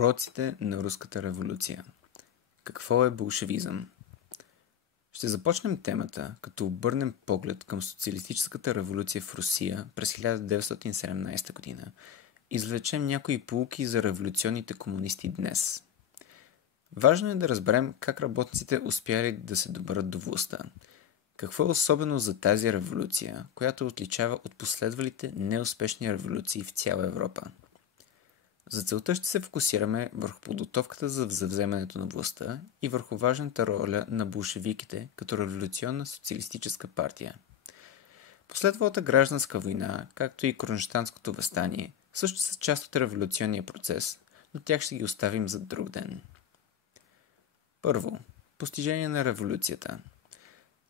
Уроците на Руската революция. Какво е болшевизъм? Ще започнем темата, като обърнем поглед към социалистическата революция в Русия през 1917 година и извлечем някои поуки за революционните комунисти днес. Важно е да разберем как работниците успяли да се доберат до властта. Какво е особено за тази революция, която отличава от последвалите неуспешни революции в цяла Европа? За целта ще се фокусираме върху подготовката за вземането на властта и върху важната роля на болшевиките като революционна социалистическа партия. Последвалата гражданска война, както и Кронштадтското въстание, също са част от революционния процес, но тях ще ги оставим за друг ден. Първо, постижение на революцията.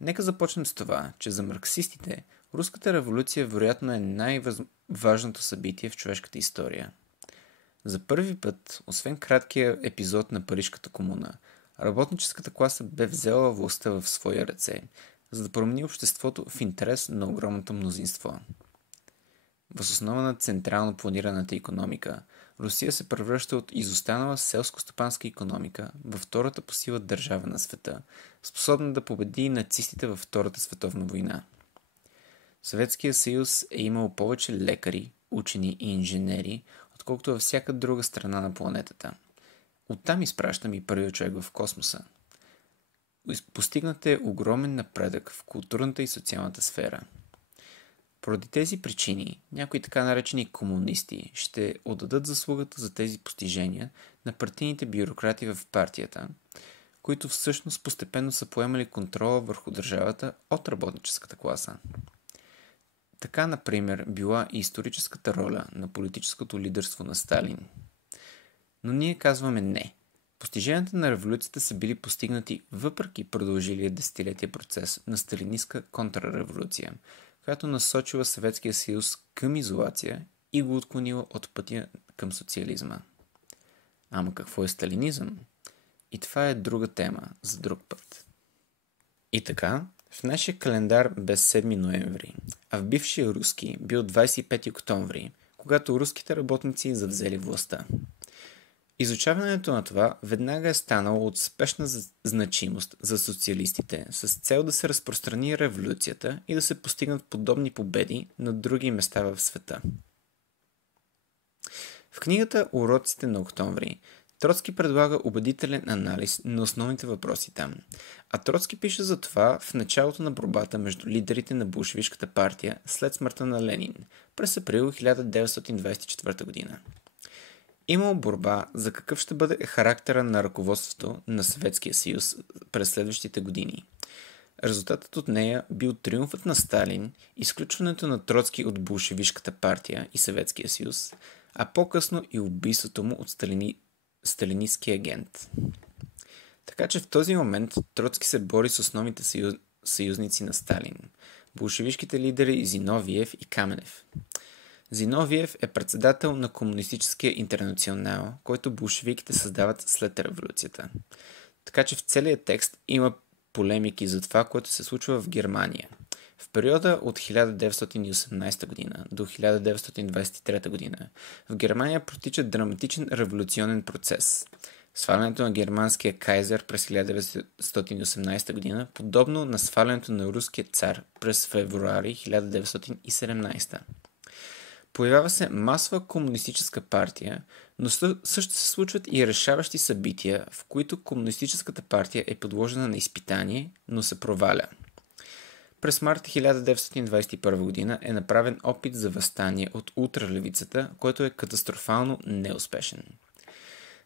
Нека започнем с това, че за марксистите Руската революция вероятно е най-важното събитие в човешката история. За първи път, освен краткия епизод на Парижката комуна, работническата класа бе взела властта в свои ръце, за да промени обществото в интерес на огромното мнозинство. Въз основа на централно планираната икономика, Русия се превръща от изостанала селско-стопанска икономика във втората по сила държава на света, способна да победи нацистите във Втората световна война. Съветския съюз е имал повече лекари, учени и инженери, отколкото във всяка друга страна на планетата. Оттам изпращам и първият човек в космоса. Постигнат е огромен напредък в културната и социалната сфера. Поради тези причини, някои така наречени комунисти ще отдадат заслугата за тези постижения на партийните бюрократи в партията, които всъщност постепенно са поемали контрола върху държавата от работническата класа. Така, например, била и историческата роля на политическото лидерство на Сталин. Но ние казваме не. Постиженията на революцията са били постигнати въпреки продължилия десетилетия процес на сталинистка контрреволюция, която насочила Съветския съюз към изолация и го отклонила от пътя към социализма. Ама какво е сталинизъм? И това е друга тема за друг път. И така, в нашия календар бе 7 ноември, а в бившия руски бил 25 октомври, когато руските работници завзели властта. Изучаването на това веднага е станало от спешна значимост за социалистите с цел да се разпространи революцията и да се постигнат подобни победи на други места в света. В книгата "Уроците на октомври" Троцки предлага убедителен анализ на основните въпроси там, а Троцки пише за това в началото на борбата между лидерите на болшевишката партия след смъртта на Ленин през април 1924 година. Имало борба за какъв ще бъде характера на ръководството на Съветския съюз през следващите години. Резултатът от нея бил триумфът на Сталин, изключването на Троцки от болшевишката партия и Съветския съюз, а по-късно и убийството му от сталинистски агент. Така че в този момент Троцки се бори с основните съюзници на Сталин – болшевишките лидери Зиновиев и Каменев. Зиновиев е председател на Комунистическия интернационал, който болшевиките създават след революцията. Така че в целия текст има полемики за това, което се случва в Германия. В периода от 1918 година до 1923 година в Германия протича драматичен революционен процес. Свалянето на германския кайзер през 1918 година, подобно на свалянето на руския цар през февруари 1917. Появява се масова комунистическа партия, но също се случват и решаващи събития, в които комунистическата партия е подложена на изпитание, но се проваля. През март 1921 година е направен опит за въстание от ултралевицата, който е катастрофално неуспешен.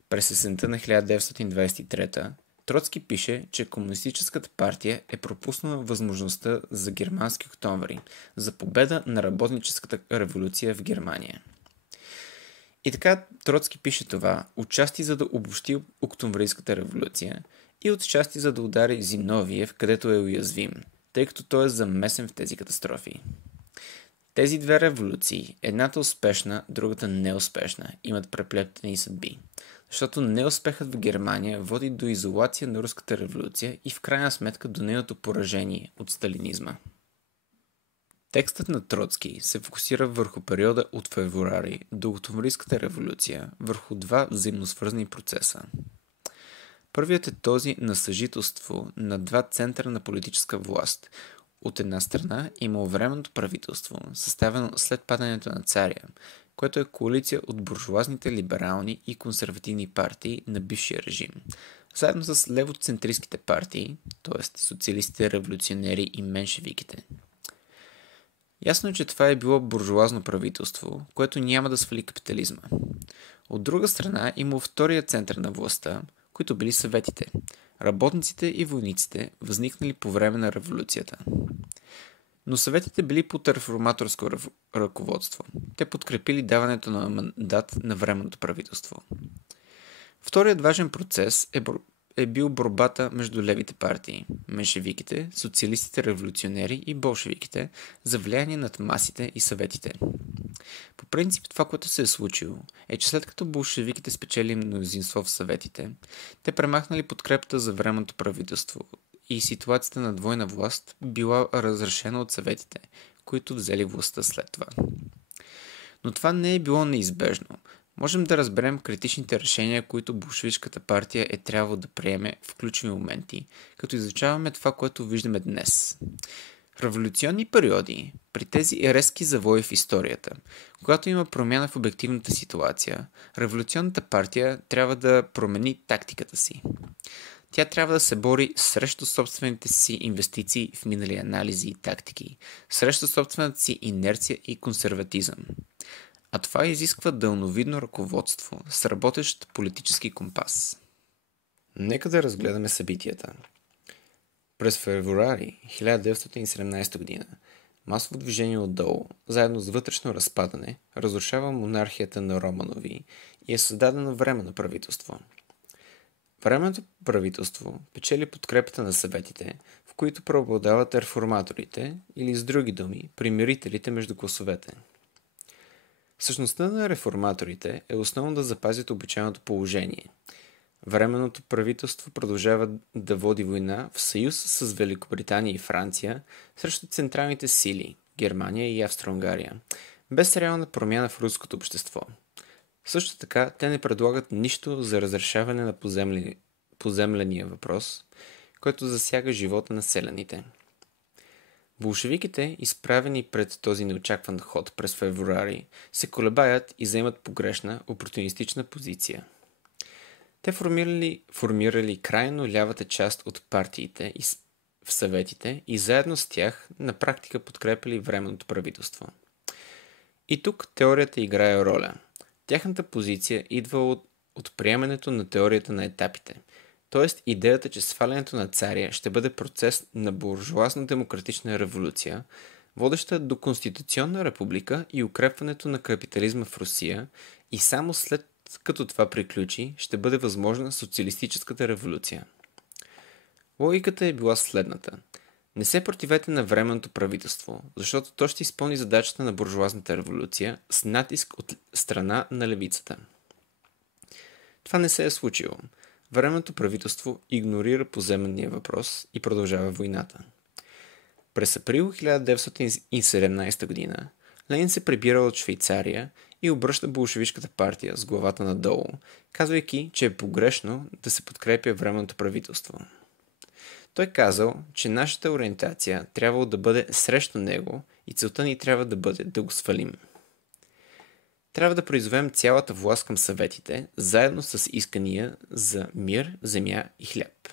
През есента на 1923 Троцки пише, че Комунистическата партия е пропуснала възможността за германски октомври, за победа на работническата революция в Германия. И така Троцки пише това, отчасти за да обобщи октомврийската революция и отчасти за да удари Зиновиев, където е уязвим, тъй като той е замесен в тези катастрофи. Тези две революции, едната успешна, другата неуспешна, имат преплетени съдби. Защото неуспехът в Германия води до изолация на руската революция и в крайна сметка до нейното поражение от сталинизма. Текстът на Троцки се фокусира върху периода от февруари до Октомврийската революция, върху два взаимосвързани процеса. Първият е този на съжителство на два центъра на политическа власт. От една страна има временното правителство, съставено след падането на царя, което е коалиция от буржуазните либерални и консервативни партии на бившия режим, заедно с левоцентристските партии, т.е. социалистите, революционери и меншевиките. Ясно е, че това е било буржуазно правителство, което няма да свали капитализма. От друга страна има втория център на властта, които били съветите, работниците и войниците, възникнали по време на революцията. Но съветите били под реформаторско ръководство. Те подкрепили даването на мандат на временното правителство. Вторият важен процес е бил борбата между левите партии, меншевиките, социалистите, революционери и болшевиките за влияние над масите и съветите. По принцип това, което се е случило, е, че след като болшевиките спечели мнозинство в съветите, те премахнали подкрепата за временното правителство и ситуацията на двойна власт била разрешена от съветите, които взели властта след това. Но това не е било неизбежно. Можем да разберем критичните решения, които болшевишката партия е трябвало да приеме в ключови моменти, като изучаваме това, което виждаме днес. Революционни периоди, при тези резки завои в историята, когато има промяна в обективната ситуация, революционната партия трябва да промени тактиката си. Тя трябва да се бори срещу собствените си инвестиции в минали анализи и тактики, срещу собствената си инерция и консерватизъм. А това изисква дълновидно ръководство с работещ политически компас. Нека да разгледаме събитията. През февруари 1917 година масово движение отдолу, заедно с вътрешно разпадане, разрушава монархията на Романови и е създадено временно правителство. Временното правителство печели подкрепата на съветите, в които преобладават реформаторите или с други думи, примирителите между класовете. Същността на реформаторите е основно да запазят обичайното положение. Временното правителство продължава да води война в съюз с Великобритания и Франция срещу централните сили Германия и Австро-Унгария, без реална промяна в руското общество. Също така, те не предлагат нищо за разрешаване на поземления въпрос, който засяга живота на селяните. Болшевиките, изправени пред този неочакван ход през февруари, се колебаят и заемат погрешна, опортунистична позиция. Те формирали крайно лявата част от партиите в съветите и заедно с тях на практика подкрепили временното правителство. И тук теорията играе роля. Тяхната позиция идва от приемането на теорията на етапите, т.е. идеята, че свалянето на царя ще бъде процес на буржуазно-демократична революция, водеща до конституционна република и укрепването на капитализма в Русия, и само след като това приключи, ще бъде възможна социалистическата революция. Логиката е била следната. Не се противете на временното правителство, защото то ще изпълни задачата на буржуазната революция с натиск от страна на левицата. Това не се е случило. Временното правителство игнорира поземления въпрос и продължава войната. През април 1917 година Ленин се прибира от Швейцария и обръща болшевишката партия с главата надолу, казвайки, че е погрешно да се подкрепя временното правителство. Той казал, че нашата ориентация трябвало да бъде срещу него и целта ни трябва да бъде да го свалим. Трябва да призовем цялата власт към съветите, заедно с искания за мир, земя и хляб.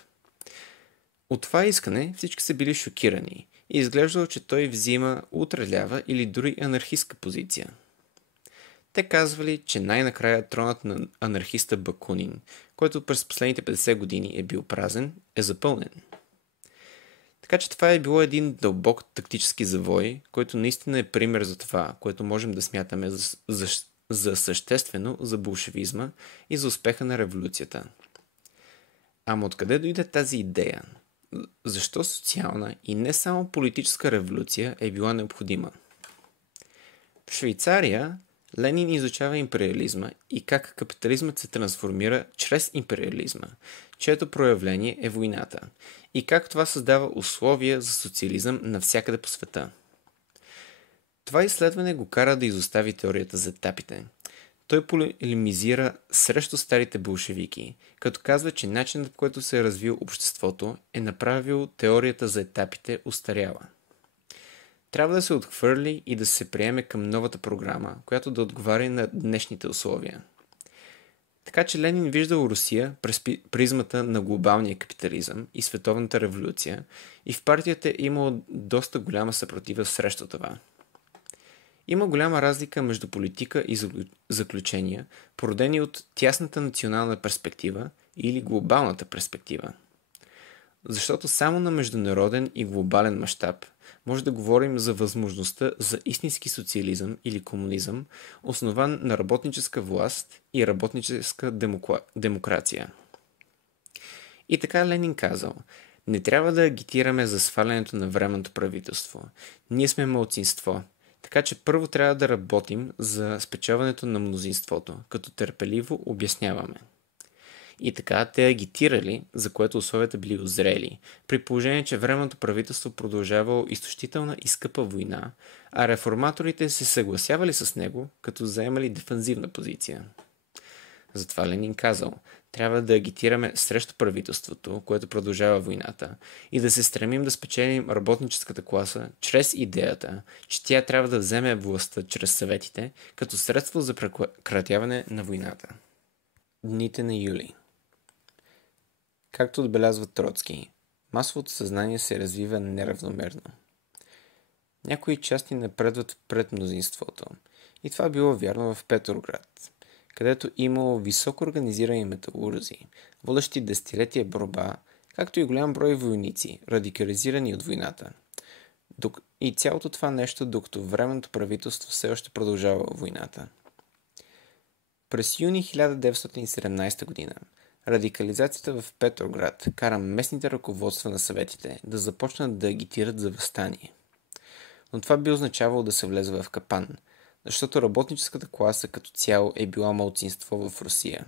От това искане всички са били шокирани и изглеждало, че той взима ултралява или дори анархистка позиция. Те казвали, че най-накрая тронът на анархиста Бакунин, който през последните 50 години е бил празен, е запълнен. Така че това е било един дълбок тактически завой, който наистина е пример за това, което можем да смятаме за съществено за болшевизма и за успеха на революцията. Ама откъде дойде тази идея? Защо социална и не само политическа революция е била необходима? В Швейцария Ленин изучава империализма и как капитализмът се трансформира чрез империализма, чието проявление е войната, и как това създава условия за социализъм навсякъде по света. Това изследване го кара да изостави теорията за етапите. Той полемизира срещу старите болшевики, като казва, че начинът, по който се е развил обществото, е направил теорията за етапите устаряла. Трябва да се отхвърли и да се приеме към новата програма, която да отговаря на днешните условия. Така че Ленин виждал Русия през призмата на глобалния капитализъм и световната революция и в партията е имало доста голяма съпротива срещу това. Има голяма разлика между политика и заключения, породени от тясната национална перспектива или глобалната перспектива. Защото само на международен и глобален мащаб може да говорим за възможността за истински социализъм или комунизъм, основан на работническа власт и работническа демокрация. И така Ленин казал: не трябва да агитираме за свалянето на временното правителство. Ние сме малцинство. Така че първо трябва да работим за спечелването на мнозинството, като търпеливо обясняваме. И така те агитирали, за което условията били озрели, при положение, че временното правителство продължавало изтощителна и скъпа война, а реформаторите се съгласявали с него, като заемали дефанзивна позиция. Затова Ленин казал: трябва да агитираме срещу правителството, което продължава войната, и да се стремим да спечелим работническата класа чрез идеята, че тя трябва да вземе властта чрез съветите, като средство за прекратяване на войната. Дните на юли. Както отбелязва Троцки, масовото съзнание се развива неравномерно. Някои части напредват пред мнозинството, и това било вярно в Петроград, където имало високо организирани металурзи, водещи десетилетия борба, както и голям брой войници, радикализирани от войната. И цялото това нещо, докато временното правителство все още продължава войната. През юни 1917 година радикализацията в Петроград кара местните ръководства на съветите да започнат да агитират за въстание. Но това би означавало да се влезе в капан, защото работническата класа като цяло е била малцинство в Русия.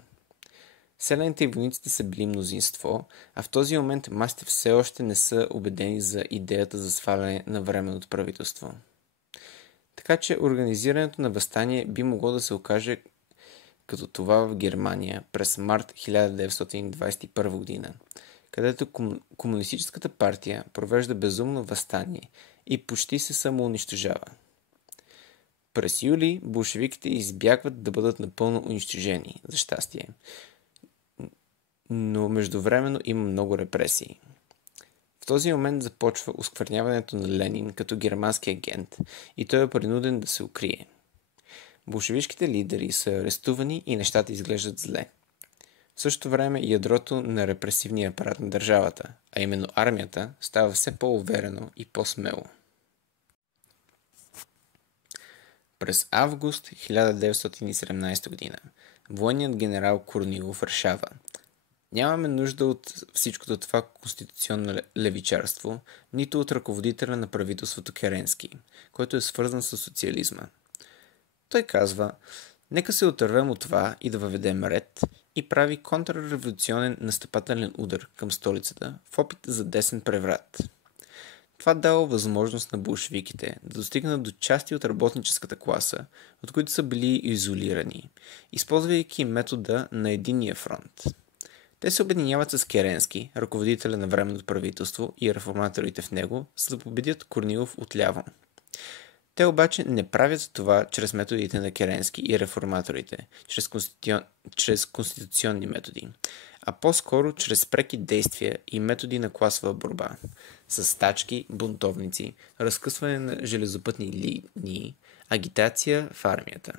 Селените и войниците са били мнозинство, а в този момент масите все още не са убедени за идеята за сваляне на временното правителство. Така че организирането на въстание би могло да се окаже като това в Германия през март 1921 година, където Комунистическата партия провежда безумно въстание и почти се самоунищожава. През юли болшевиките избягват да бъдат напълно унищожени, за щастие. Но междувременно има много репресии. В този момент започва оскверняването на Ленин като германски агент и той е принуден да се укрие. Болшевишките лидери са арестувани и нещата изглеждат зле. В същото време ядрото на репресивния апарат на държавата, а именно армията, става все по-уверено и по-смело. През август 1917 година военният генерал Корнилов решава: нямаме нужда от всичкото това конституционно левичарство, нито от ръководителя на правителството Керенски, който е свързан с социализма. Той казва: нека се отървем от това и да въведем ред, и прави контрреволюционен настъпателен удар към столицата в опит за десен преврат. Това дало възможност на болшевиките да достигнат до части от работническата класа, от които са били изолирани, използвайки метода на единния фронт. Те се обединяват с Керенски, ръководителя на временното правителство и реформаторите в него, за да победят Корнилов отляво. Те обаче не правят това чрез методите на Керенски и реформаторите, чрез конституционни методи, а по-скоро чрез преки действия и методи на класова борба, с стачки, бунтовници, разкъсване на железопътни линии, агитация в армията.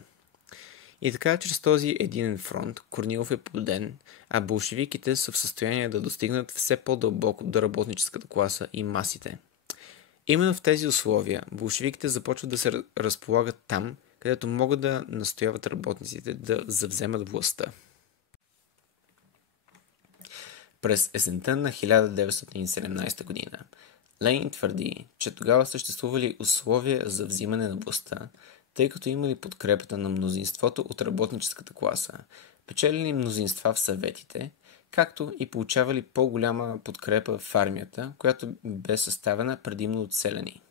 И така, чрез този единен фронт, Корнилов е победен, а болшевиките са в състояние да достигнат все по-дълбоко до работническата класа и масите. Именно в тези условия болшевиките започват да се разполагат там, където могат да настояват работниците да завземат властта. През есента на 1917 година Ленин твърди, че тогава съществували условия за взимане на властта, тъй като имали подкрепата на мнозинството от работническата класа, печелили мнозинства в съветите, както и получавали по-голяма подкрепа в армията, която бе съставена предимно от селяни.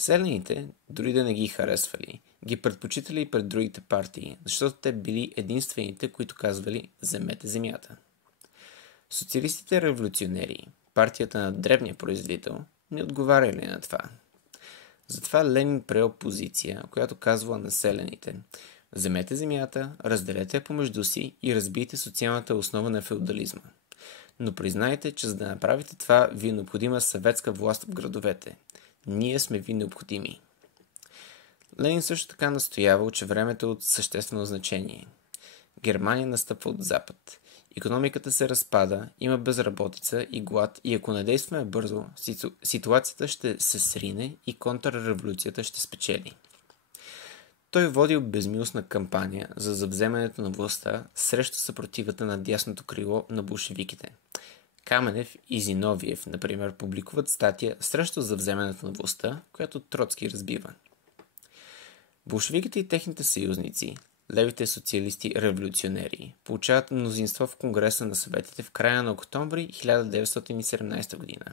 Селените, дори да не ги харесвали, ги предпочитали и пред другите партии, защото те били единствените, които казвали «вземете земята». Социалистите революционери, партията на дребния производител, не отговаряли на това. Затова Ленин приел позиция, която казвала на селените: вземете земята, разделете я помежду си и разбийте социалната основа на феодализма. Но признайте, че за да направите това, ви е необходима съветска власт в градовете. Ние сме ви необходими. Ленин също така настоявал, че времето е от съществено значение. Германия настъпва от запад. Икономиката се разпада, има безработица и глад и ако не действаме бързо, ситуацията ще се срине и контрреволюцията ще спечели. Той водил безмилостна кампания за завземането на властта срещу съпротивата на дясното крило на болшевиките. Каменев и Зиновиев, например, публикуват статия срещу завземането на властта, която Троцки разбива. Болшевиките и техните съюзници, левите социалисти-революционери, получават мнозинство в Конгреса на съветите в края на октомври 1917 година,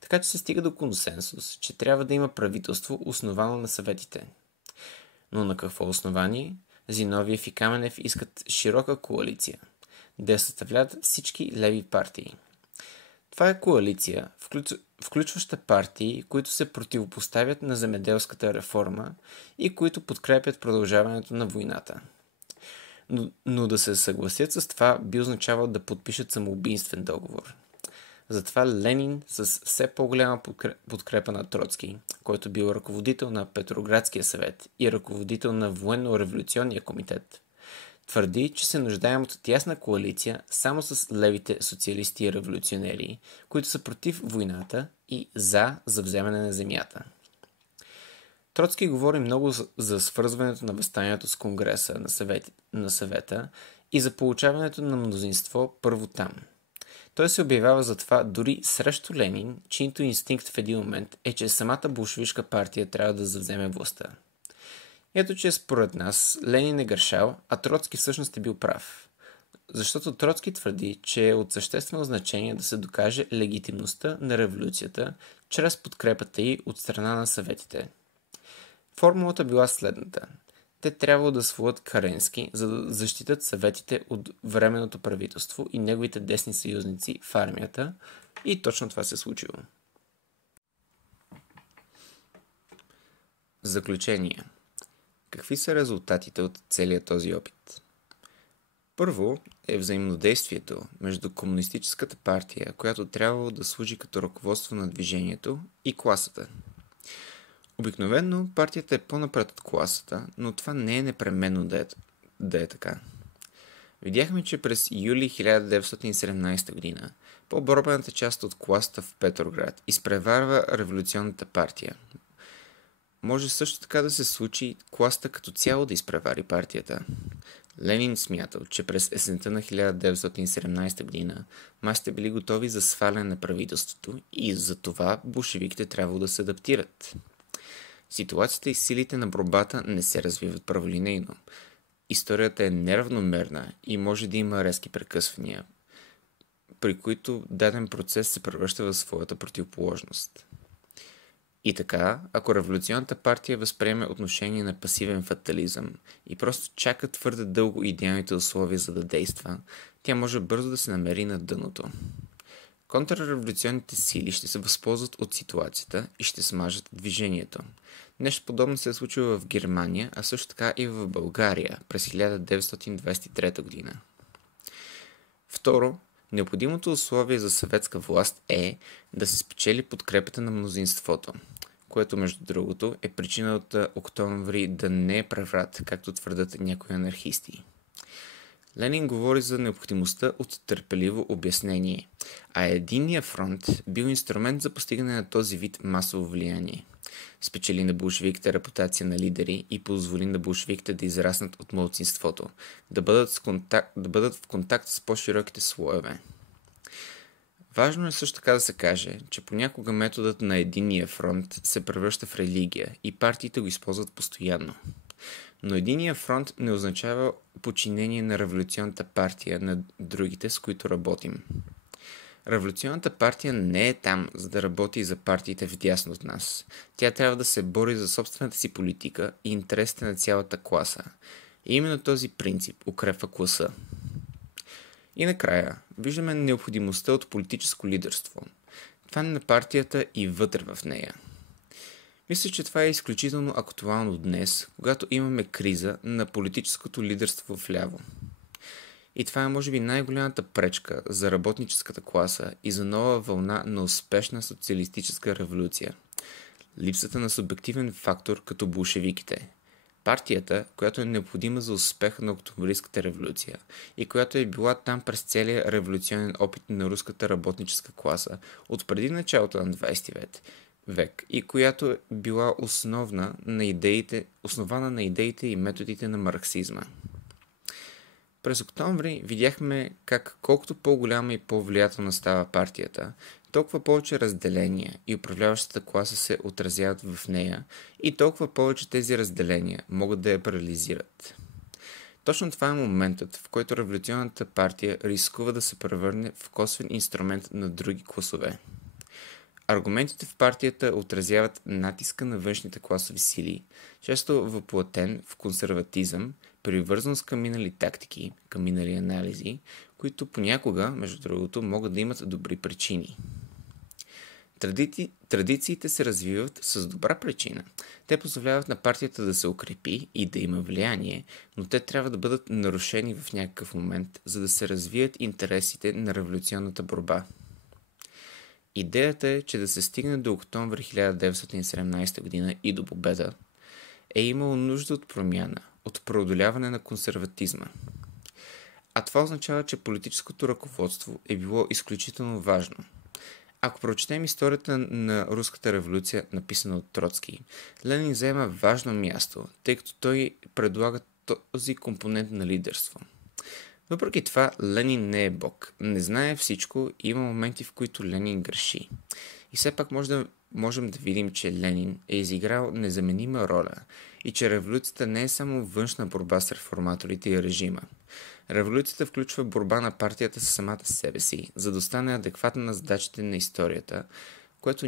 така че се стига до консенсус, че трябва да има правителство, основано на съветите. Но на какво основание? Зиновиев и Каменев искат широка коалиция, да я съставляват всички леви партии. Това е коалиция, включваща партии, които се противопоставят на земеделската реформа и които подкрепят продължаването на войната. Но да се съгласят с това би означавало да подпишат самоубийствен договор. Затова Ленин, с все по-голяма подкрепа на Троцки, който бил ръководител на Петроградския съвет и ръководител на Военно-революционния комитет, твърди, че се нуждаем от тясна коалиция само с левите социалисти и революционери, които са против войната и за вземане на земята. Троцки говори много за свързването на въстанието с Конгреса на съвета и за получаването на мнозинство първо там. Той се обявява за това дори срещу Ленин, чийто инстинкт в един момент е, че самата болшевишка партия трябва да завземе властта. Ето, че според нас Ленин е грешал, а Троцки всъщност е бил прав. Защото Троцки твърди, че е от съществено значение да се докаже легитимността на революцията чрез подкрепата й от страна на съветите. Формулата била следната. Те трябвало да свалят Каренски, за да защитат съветите от временното правителство и неговите десни съюзници в армията, и точно това се случило. Заключение. Какви са резултатите от целият този опит? Първо е взаимодействието между комунистическата партия, която трябвало да служи като ръководство на движението, и класата. Обикновено партията е по-напред от класата, но това не е непременно да е така. Видяхме, че през юли 1917 година по-борбената част от класата в Петроград изпреварва революционната партия. Може също така да се случи класата като цяло да изпревари партията. Ленин смятал, че през есента на 1917 година масите били готови за сваляне на правителството и за това болшевиките трябвало да се адаптират. Ситуацията и силите на борбата не се развиват праволинейно. Историята е неравномерна и може да има резки прекъсвания, при които даден процес се превръща в своята противоположност. И така, ако революционната партия възприеме отношение на пасивен фатализъм и просто чака твърде дълго идеалните условия за да действа, тя може бързо да се намери на дъното. Контрреволюционните сили ще се възползват от ситуацията и ще смажат движението. Нещо подобно се е случило в Германия, а също така и в България през 1923 година. Второ, необходимото условие за съветска власт е да се спечели подкрепата на мнозинството, което между другото е причина от октомври да не е преврат, както твърдят някои анархисти. Ленин говори за необходимостта от търпеливо обяснение, а единният фронт бил инструмент за постигане на този вид масово влияние. Спечели на болшевиките репутация на лидери и позволи на болшевиките да израснат от малцинството, да бъдат в контакт с по-широките слоеве. Важно е също така да се каже, че понякога методът на единния фронт се превръща в религия и партиите го използват постоянно. Но единия фронт не означава подчинение на революционната партия на другите, с които работим. Революционната партия не е там, за да работи за партиите вдясно от нас. Тя трябва да се бори за собствената си политика и интересите на цялата класа. И именно този принцип укрепва класа. И накрая, виждаме необходимостта от политическо лидерство. Това е на партията и вътре в нея. Мисля, че това е изключително актуално днес, когато имаме криза на политическото лидерство вляво. И това е може би най-голямата пречка за работническата класа и за нова вълна на успешна социалистическа революция. Липсата на субективен фактор като болшевиките. Партията, която е необходима за успеха на Октомврийската революция и която е била там през целия революционен опит на руската работническа класа от преди началото на 20 век и която е била основана на идеите и методите на марксизма. През октомври видяхме как колкото по-голяма и по-влиятелна става партията, толкова повече разделения и управляващата класа се отразяват в нея и толкова повече тези разделения могат да я парализират. Точно това е моментът, в който революционната партия рискува да се превърне в косвен инструмент на други класове. Аргументите в партията отразяват натиска на външните класови сили, често въплътен в консерватизъм, привързаност към минали тактики, към минали анализи, които понякога, между другото, могат да имат добри причини. Традициите се развиват с добра причина. Те позволяват на партията да се укрепи и да има влияние, но те трябва да бъдат нарушени в някакъв момент, за да се развият интересите на революционната борба. Идеята е, че да се стигне до октомври 1917 година и до победа, е имало нужда от промяна, от преодоляване на консерватизма. А това означава, че политическото ръководство е било изключително важно. Ако прочетем историята на Руската революция, написана от Троцки, Ленин заема важно място, тъй като той предлага този компонент на лидерство. Въпреки това, Ленин не е бог. Не знае всичко и има моменти, в които Ленин греши. И все пак можем да видим, че Ленин е изиграл незаменима роля и че революцията не е само външна борба с реформаторите и режима. Революцията включва борба на партията с самата себе си, за да стане адекватна на задачите на историята, което